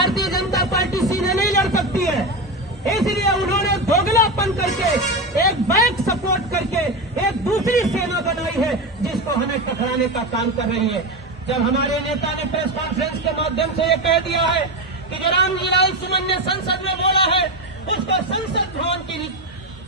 Bharatiya Janata party सीधे नहीं लड़ सकती है। इसलिए उन्होंने दोगलापन करके, एक बैक सपोर्ट करके एक दूसरी सेना बनाई है जिसको हमें टकराने का काम कर रही है। जब हमारे नेता ने प्रेस कॉन्फ्रेंस के माध्यम से ये कह दिया है कि जो रामजी लाल सुमन ने संसद में बोला है उसको संसद भवन की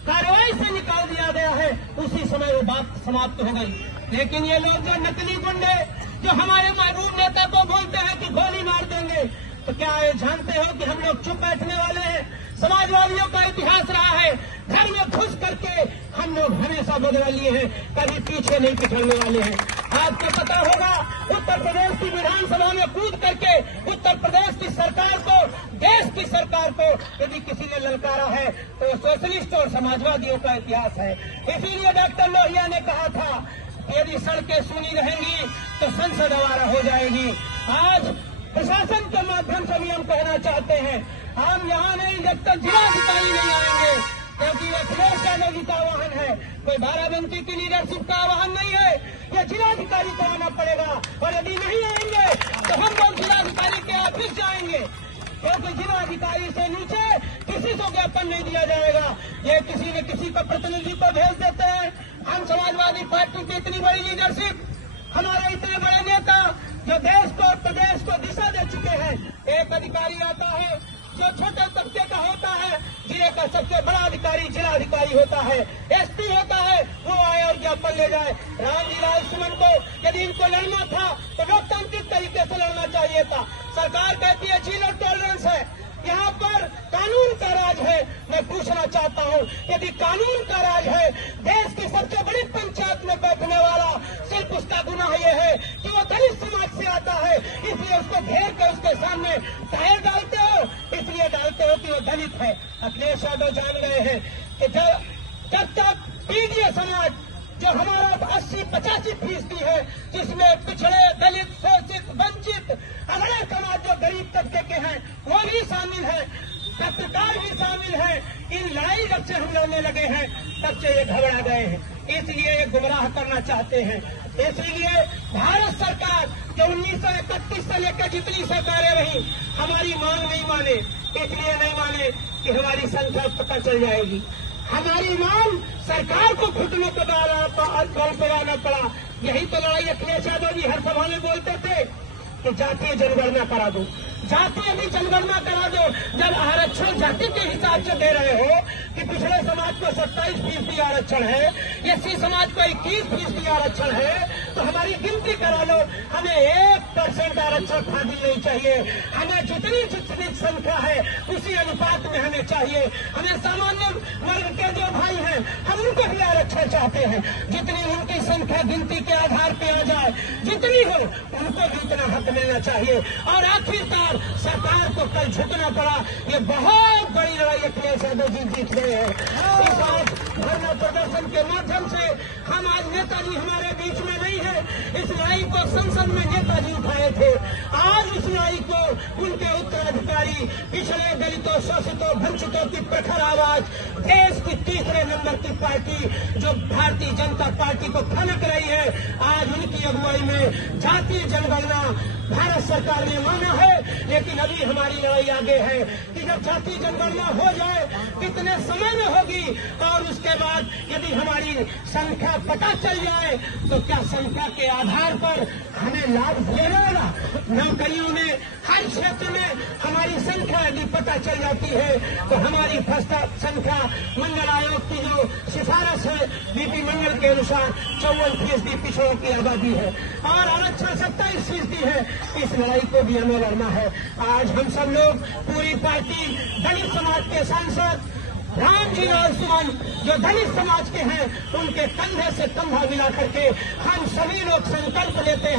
कार्रवाई से निकाल दिया गया है, उसी समय वो बात समाप्त हो गई। लेकिन ये लोग जो नकली गुंडे जो हमारे महबूब नेता को बोलते हैं कि गोली मार देंगे, तो क्या ये जानते हो कि हम लोग चुप बैठने वाले हैं? समाजवादियों का इतिहास रहा है, घर में घुस करके हम लोग हमेशा बदला लिए हैं, कभी पीछे नहीं पिछड़ने वाले हैं। आपको पता होगा उत्तर प्रदेश की विधानसभा में कूद करके उत्तर प्रदेश की सरकार को, देश की सरकार को यदि किसी ने ललकारा है तो सोशलिस्ट और समाजवादियों का इतिहास है। इसीलिए डॉक्टर लोहिया ने कहा था यदि सड़कें सूनी रहेंगी तो संसद आवारा हो जाएगी। आज प्रशासन के माध्यम से भी हम कहना चाहते हैं, हम यहाँ नहीं जब तक जिलाधिकारी नहीं आएंगे, क्योंकि ये अखिलेश यादव जी का वाहन है, कोई बाराबंकी की लीडरशिप का वाहन नहीं है। ये जिलाधिकारी को आना पड़ेगा और यदि नहीं आएंगे तो हम लोग जिलाधिकारी के ऑफिस जाएंगे, क्योंकि जिलाधिकारी से नीचे किसी को ज्ञापन नहीं दिया जाएगा। ये किसी न किसी को प्रतिनिधि को भेज देते हैं। हम समाजवादी पार्टी की इतनी बड़ी लीडरशिप, हमारे इतने बड़े नेता जो देश को और प्रदेश को दिशा दे चुके हैं, एक अधिकारी आता है जो छोटे तबके का होता है, जिले का सबसे बड़ा अधिकारी जिलाधिकारी होता है, एसपी होता है, वो आए और ज्ञापन ले जाए। रामजी लाल सुमन को यदि इनको लड़ना था तो लोकतांत्रिक तरीके से लड़ना चाहिए था। सरकार कहती है जीरो टॉलरेंस है, यहाँ पर कानून का राज है। मैं पूछना चाहता हूँ, यदि कानून का राज है, देश की सबसे बड़ी पंचायत में बैठने वाला सिर्फ उसका गुनाह यह है कि वो दलित समाज से आता है, इसलिए उसको घेर कर उसके सामने टायर डालते हो, इसलिए डालते हो कि वो दलित है। अखिलेश यादव जान गए हैं कि जब तक पीड़ित समाज जो हमारा 80-85% है, जिसमें पिछड़े, दलित, शोषित, वंचित, अगड़े समाज जो गरीब तबके के हैं वो भी शामिल है, पत्रकार भी शामिल है, इन लड़ाई जब से हम लड़ने लगे हैं तब से ये घबरा गए हैं, इसलिए ये गुमराह करना चाहते हैं। इसलिए भारत सरकार जो 1931 से लेकर जितनी सरकारें रही, हमारी मांग नहीं माने, इसलिए नहीं माने कि हमारी संख्या पता चल जाएगी। हमारी मांग सरकार को घुटनों पर डालना पड़ा। यही तो लड़ाई अखिलेश यादव जी हर सभा में बोलते थे कि जातीय जनगणना करा दो, जातीय भी जनगणना करा दो। जब आरक्षण जाति के हिसाब से दे रहे हो कि पिछड़े समाज को 27% आरक्षण है, एससी समाज को 21% आरक्षण है, तो हमारी गिनती करा लो। हमें 1% आरक्षण खादी नहीं चाहिए, हमें जितनी संख्या है उसी अनुपात में हमें चाहिए। हमें सामान्य वर्ग के जो भाई हैं हम उनको भी आरक्षण चाहते हैं, जितनी उनकी संख्या गिनती के आधार पर आ जाए, जितनी हो उनको भी इतना हक मिलना चाहिए। और आखिरकार सरकार को कल झुकना पड़ा। ये बहुत बड़ी लड़ाई अखिलेश यादव जी जीत गए हैं। इस आज धरना प्रदर्शन के माध्यम से हम आज नेताजी हमारे बीच में नहीं है, इस लड़ाई को संसद में नेताजी उठाए थे। आज इस लड़ाई को उनके उत्तराधिकारी पिछड़े, दलितों, शोषितों, वंचितों की प्रखर आवाज, देश की तीसरे नंबर की पार्टी जो भारतीय जनता पार्टी को खनक रही है, आज उनकी अगुवाई में जातीय जनगणना भारत सरकार ने माना है। लेकिन अभी हमारी लड़ाई आगे है कि जब जातीय जनगणना हो जाए कितने समय में होगी, और उसके बाद यदि हमारी संख्या पता चल जाए तो क्या संख्या के आधार पर हमें लाभ मिलेगा। नौकरियों में हर क्षेत्र में हमारी संख्या यदि पता चल जाती है तो हमारी संख्या मंडल आयोग की जो सिफारिश है बीपी मंडल के अनुसार 54% पिछड़ों की आबादी है और आरक्षण 27% है। इस लड़ाई को भी हमें लड़ना है। आज हम सब लोग पूरी पार्टी, दलित समाज के सांसद रामजी लाल सुमन जो दलित समाज के हैं, उनके कंधे से कंधा मिला करके हम सभी लोग संकल्प लेते हैं।